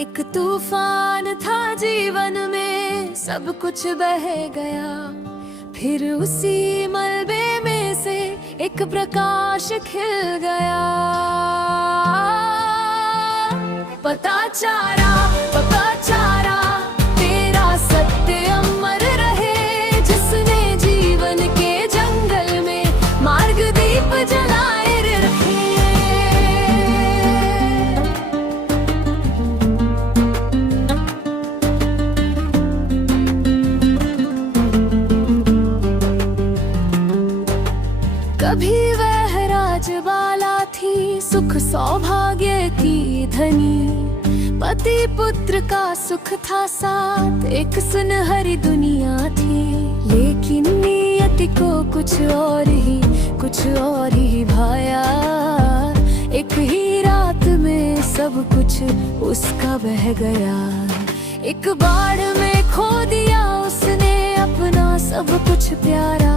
एक तूफान था जीवन में, सब कुछ बह गया। फिर उसी मलबे में से एक प्रकाश खिल गया। पता चारा तेरा सत्य अमर रहे, जिसने जीवन के जंगल में मार्ग दीप जलाए रखे। कभी वह राजबाला थी, सुख सौभाग्य की धनी। पति पुत्र का सुख था साथ, एक सुनहरी दुनिया थी। लेकिन नियति को कुछ और ही भाया। एक ही रात में सब कुछ उसका बह गया। एक बाढ़ में खो दिया उसने अपना सब कुछ प्यारा।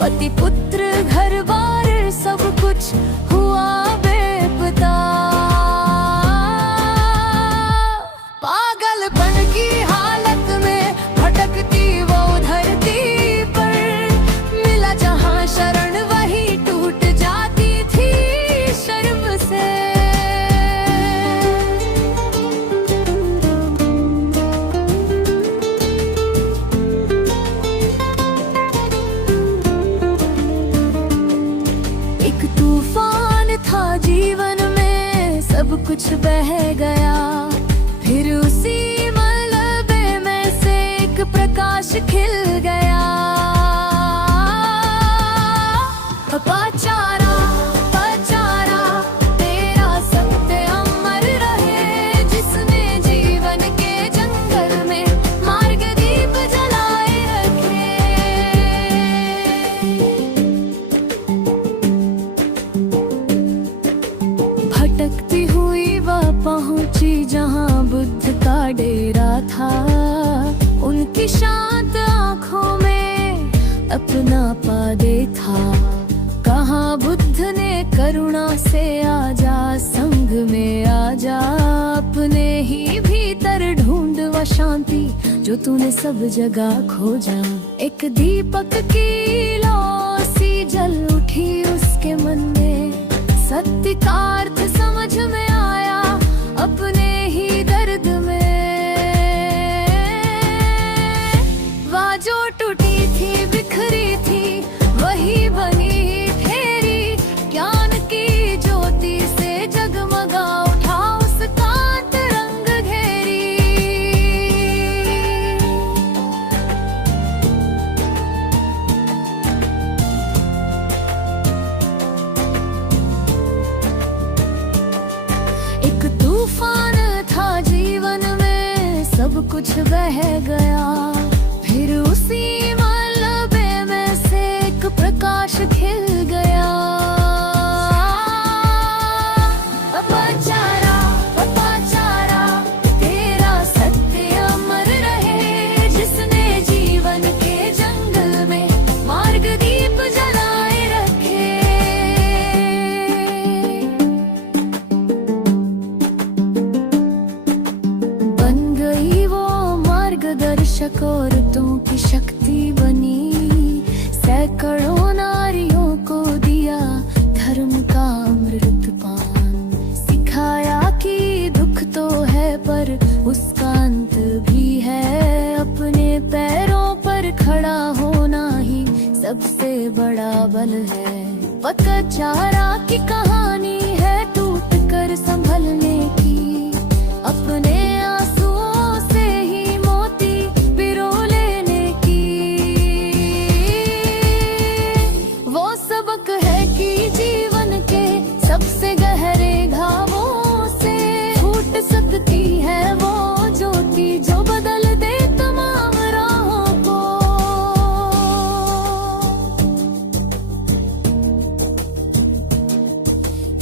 पति पुत्र घर बार सब कुछ हुआ बेपता। पागलपन की हालत में भटकती वो धरती पर, मिला जहां शरण वही टूट जाती थी शर्म से। एक तूफान था जीवन में, सब कुछ बह गया। फिर उसी मलबे में से एक प्रकाश खिल गया। पचारा तेरा सत्य अमर रहे, जिसने जीवन के जंगल में मार्ग दीप जलाए रखे। भटकती हुई वह पहुंची जहां बुद्ध का डेरा था। उनकी शांत आंखों में अपना पादे था। कहा बुद्ध ने करुणा से आजा, संग में आजा। अपने ही भीतर ढूंढ वह शांति जो तूने सब जगह खोजा। एक दीपक की लौ सी जल उठी उसके मन में। सत्य का अर्थ समझ में आया अपने ही दर्द में। वह जो टूटी थी बिखरी थी, वही बनी फेरी। ज्ञान की ज्योति से जगमगा उठा उसका अंतरंग घेरी। एक तूफान था जीवन में, सब कुछ बह गया। फिर उसी मलबे में से एक प्रकाश खिल गया। पचारा तेरा सत्य अमर रहे, जिसने जीवन के जंगल में मार्ग दीप जलाए रखे। बन गई वो मार्गदर्शक, औरतों की शक्ति बनी। सैकड़ों नारियों को दिया धर्म का अमृत पान। सिखाया कि दुख तो है पर उसका अंत भी है। अपने पैरों पर खड़ा होना ही सबसे बड़ा बल है। पतचारा की कहानी है टूट कर संभलने की। अपने आंसुओं से ही मोती पिरो लेने की। वो सबक है कि जीवन के सबसे गहरे घावों से छूट सकती है वो ज्योति जो बदल दे तमाम राहों को।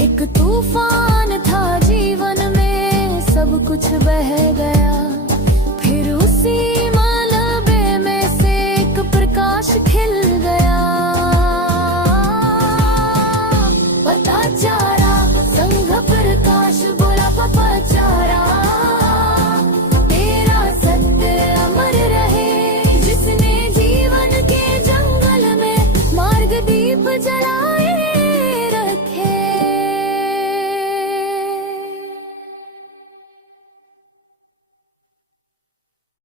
एक तूफान था जीवन में, सब कुछ बह गया। फिर उसी